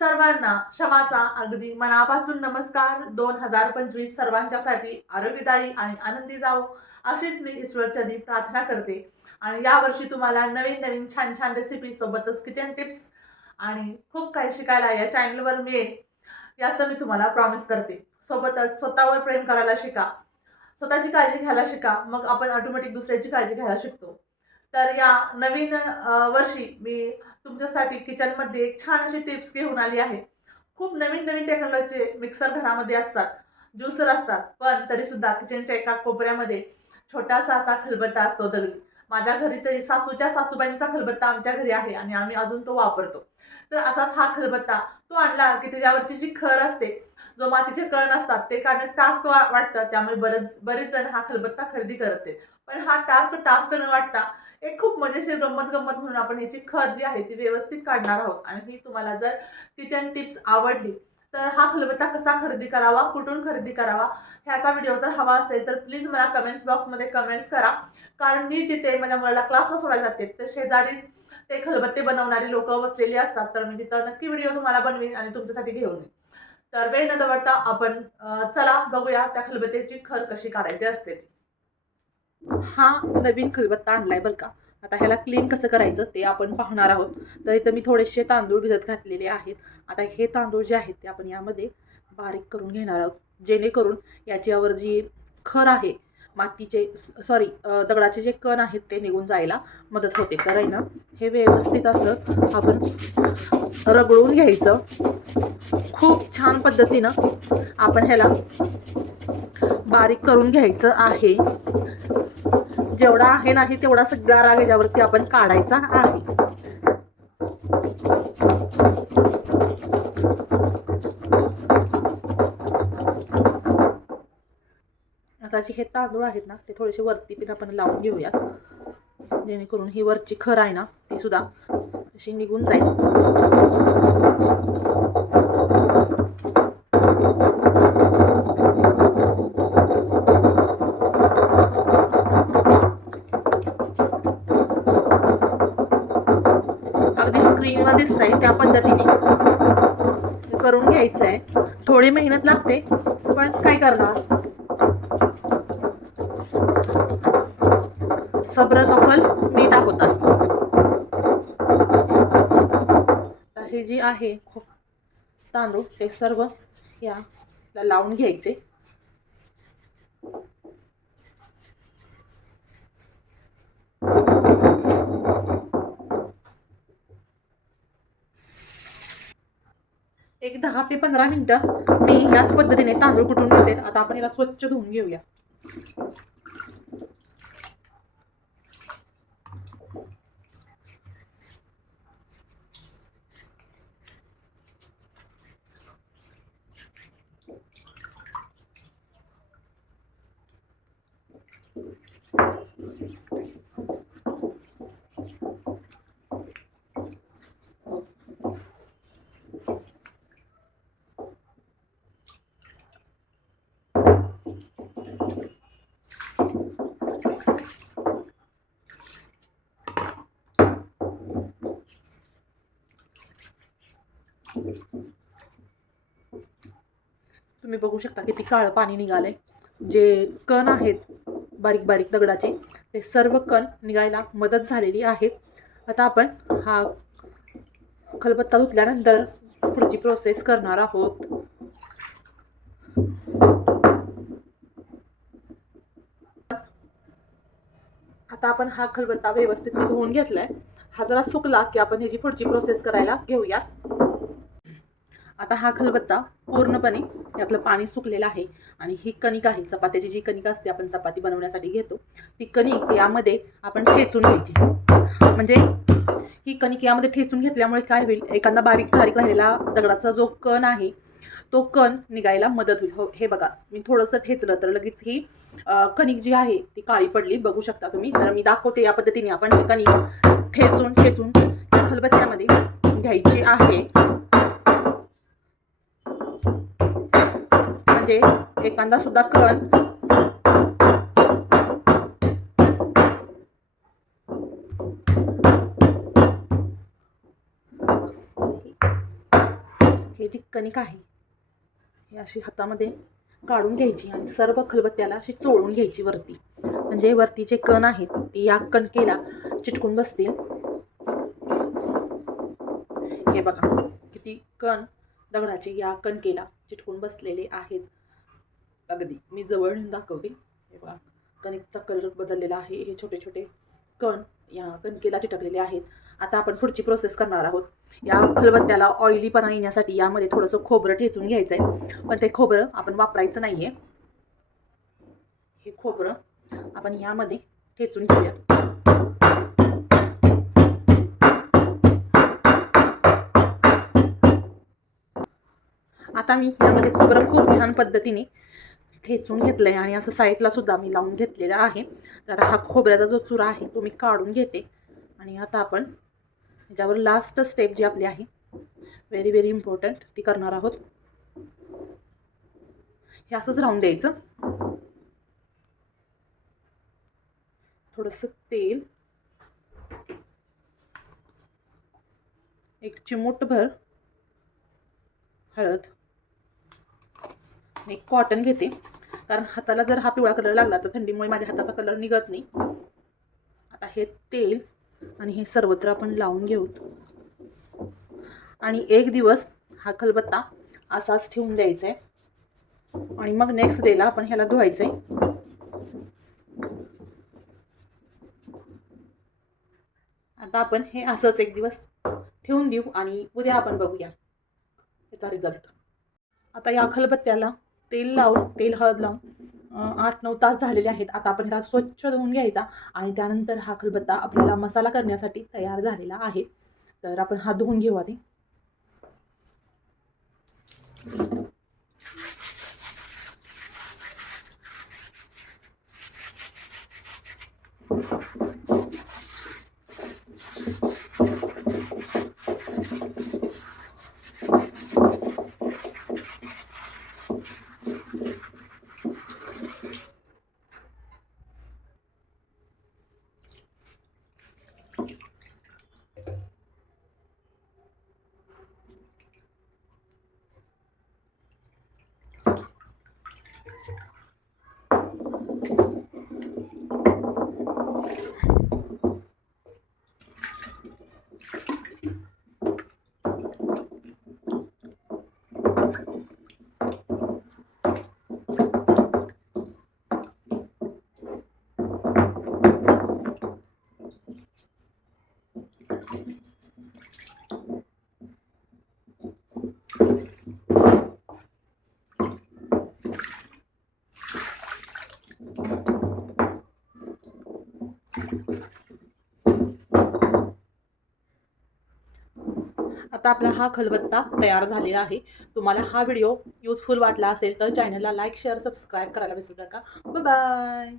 सर्वांना क्षमाचा अगदी मनापासून नमस्कार. दोन हजार पंचवीस सर्वांच्यासाठी आरोग्यदायी आणि आनंदी जावो अशीच मी ईश्वरचरणी प्रार्थना करते. आणि यावर्षी तुम्हाला नवीन नवीन छान छान रेसिपी सोबतच किचन टिप्स आणि खूप काही शिकायला या चॅनलवर मिळेल याचं मी तुम्हाला प्रॉमिस करते. सोबतच स्वतःवर प्रेम करायला शिका. स्वतःची काळजी घ्यायला शिका. मग आपण ऑटोमॅटिक दुसऱ्याची काळजी घ्यायला शिकतो. तर या नवीन वर्षी मी तुमच्यासाठी किचनमध्ये एक छान अशी टिप्स घेऊन आली आहे. खूप नवीन नवीन टेक्नॉलॉजीचे मिक्सर घरामध्ये असतात ज्युसर असतात पण तरीसुद्धा किचनच्या एका कोपऱ्यामध्ये छोटासा असा खलबत्ता असतो दगडी. माझ्या घरी तरी सासूच्या सासूबाईंचा खलबत्ता आमच्या घरी आहे आणि आम्ही अजून तो वापरतो. तर असाच हा खलबत्ता तो आणला की त्याच्यावरची जी खर असते जो मातीचे कण असतात ते काढणं टास्क वा वाटतं त्यामुळे बरेच बरेच जण हा खलबत्ता खरेदी करते पण हा टास्क टास्क न वाटता एक खूप मजेशीर गंमत गंमत म्हणून आपण याची खत जी आहे ती व्यवस्थित काढणार आहोत. आणि ही तुम्हाला जर किचन टिप्स आवडली तर हा खलबत्ता कसा खरेदी करावा कुठून खरेदी करावा ह्याचा व्हिडिओ जर हवा असेल तर प्लीज मला कमेंट्स बॉक्समध्ये कमेंट्स करा. कारण मी जिथे माझ्या मुलाला क्लासला सोडायला जाते तर शेजारीच ते खलबत्ते बनवणारी लोक बसलेली असतात. तर मी तिथं नक्की व्हिडिओ तुम्हाला बनवीन आणि तुमच्यासाठी घेऊन येईन. तर वेळ न दवडता आपण चला बघूया त्या खलबत्त्याची खर कशी काढायची असते. ती. हा नवीन खलबत्ता आणलाय बरं का. आता ह्याला क्लीन कसं करायचं ते आपण पाहणार आहोत. तर इथं मी थोडेसे तांदूळ भिजत घातलेले आहेत. आता हे तांदूळ जे आहेत ते आपण यामध्ये बारीक करून घेणार आहोत. जेणेकरून याच्यावर जी खर आहे मातीचे सॉरी दगडाचे जे कण आहेत ते निघून जायला मदत होते. तर आहे ना हे व्यवस्थित असं आपण रगडून घ्यायचं. खूप छान पद्धतीनं आपण ह्याला बारीक करून घ्यायचं आहे. जेवढा आहे नाही तेवढा सगळा राग याच्यावरती आपण काढायचा आहे. आता जे हे तांदूळ आहेत ना ते थोडेसे वरती पण आपण लावून घेऊयात. जेणेकरून ही वरची खर आहे ना ती सुद्धा अशी निघून जाईल. दिसत नाही त्या पद्धतीने. करून घ्यायचं आहे थोडी मेहनत लागते पण काय करणार? सब्र का फल मीठा हे जी आहे तांदूळ ते सर्व या लावून घ्यायचे. दहा ते पंधरा मिनिटं मी याच पद्धतीने तांदूळ कुटून घेते. आता आपण याला स्वच्छ धुवून घेऊया. तुम्ही बघू शकता किती काळं पाणी निघालंय. जे कण आहेत बारीक बारीक दगडाचे ते सर्व कण निघायला मदत झालेली आहे. आता आपण हा खलबत्ता धुतल्यानंतर पुढची प्रोसेस करणार आहोत. आता आपण हा खलबत्ता व्यवस्थित मी धुवून घेतलाय. हा जरा सुकला की आपण ह्याची पुढची प्रोसेस करायला घेऊया आता हा खलबत्ता पूर्णपणे यातलं पाणी सुकलेलं आहे आणि ही कणिक आहे. चपात्याची जी कणिक असते आपण चपाती बनवण्यासाठी घेतो. ती कणिक यामध्ये आपण ठेचून घ्यायची. म्हणजे ही कणिक यामध्ये ठेचून घेतल्यामुळे काय होईल? एखादा बारीक सारीक राहिलेला दगडाचा जो कण आहे तो कण निघायला मदत होईल. हो हे बघा मी थोडंसं ठेचलं तर लगेच ही कणिक जी आहे ती काळी पडली. बघू शकता तुम्ही. तर मी दाखवते या पद्धतीने आपण ही कणिक ठेचून ठेचून या खलबत्त्यामध्ये घ्यायची आहे. म्हणजे एखादा सुद्धा कण. हे जी कणिक आहे हे अशी हातामध्ये काढून घ्यायची आणि सर्व खलबत्त्याला अशी चोळून घ्यायची वरती. म्हणजे वरती जे कण आहेत ते या कणकेला चिटकून बसतील. हे बघा किती कण दगडाचे या कणकेला चिटकून बसलेले आहेत. अगदी. मी जवळून दाखवते. हे बघा. कणिकचा कलर बदललेला आहे. हे छोटे छोटे कण या कणकेला चिटकलेले आहेत. आता आपण पुढची प्रोसेस करणार आहोत. या खलबत्त्याला ऑइलीपणा येण्यासाठी यामध्ये थोडंसं खोबरं ठेचून घ्यायचं आहे पण ते खोबरं आपण वापरायचं नाही आहे हे खोबरं आपण यामध्ये ठेचून घेऊया. आता मी यामध्ये खोबरं खूप छान पद्धतीने ठेचून घेतलं आहे आणि असं साईडला सुद्धा मी लावून घेतलेला आहे. तर आता हा खोबऱ्याचा जो चुरा आहे तो मी काढून घेते. आणि आता आपण ज्यावर लास्ट स्टेप जी आपली आहे व्हेरी व्हेरी इम्पॉर्टंट ती करणार आहोत. हे असंच राहून द्यायचं. थोडंसं तेल. एक चिमूटभर हळद. एक कॉटन घेते. कारण हाताला जर हा पिवळा कलर लागला तर थंडीमुळे माझ्या हाताचा कलर निघत नाही. आता हे तेल आणि हे सर्वत्र आपण लावून घेऊ. आणि एक दिवस हा खलबत्ता असाच ठेवून द्यायचा आहे आणि मग नेक्स्ट डेला आपण ह्याला धुवायचं आहे आता आपण हे असंच एक दिवस ठेवून देऊ आणि उद्या आपण बघूया. याचा रिझल्ट आता या खलबत्त्याला तेल लावून तेल हळद लावून आठ नऊ तास झालेले आहेत. आता आपण ह्याला स्वच्छ धुवून घ्यायचा आणि त्यानंतर हा खलबत्ता आपल्याला मसाला करण्यासाठी तयार झालेला आहे. तर आपण हा धुवून घेऊ आधी. आता आपला हा खलबत्ता तयार झालेला आहे. तुम्हाला हा व्हिडिओ युजफुल वाटला असेल तर चॅनलला लाईक शेअर सबस्क्राईब करायला विसरू नका. बाय